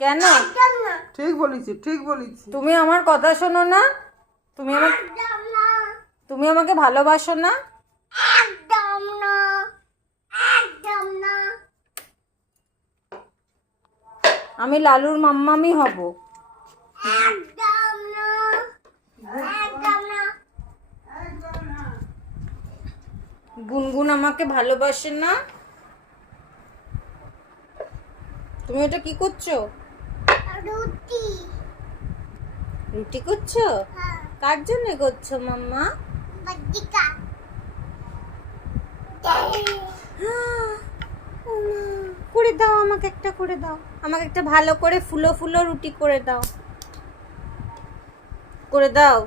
কেন? ঠিক বলেছি, ঠিক বলেছি। তুমি আমার কথা শোনো না? তুমি আমাকে ভালোবাসো না? একদম না, একদম না। আমি লালুর মাম্মামি হব। একদম না, একদম না। গুনগুন আমাকে ভালোবাসে না? তুমি ওটা কি করছো? রুটি। রুটি করছো? হ্যাঁ, কার জন্য করছো মাম্মা? বাদিকা। করে দাও, আমাকে একটা করে দাও। আমাকে একটা ভালো করে ফুলো ফুলো রুটি করে দাও, করে দাও।